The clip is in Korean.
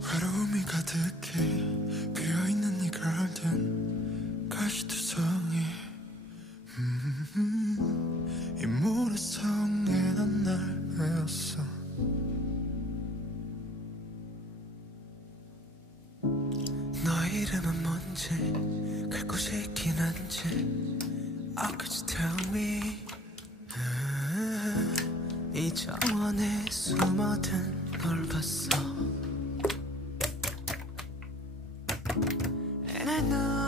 외로움이 가득히 비어있는 이 garden 가시투성이 이 모래성에 난 날 외웠어. 너의 이름은 뭔지 갈 곳이 있긴 한지 Oh could you tell me 이 정원에 숨어든 걸 봤어. And I know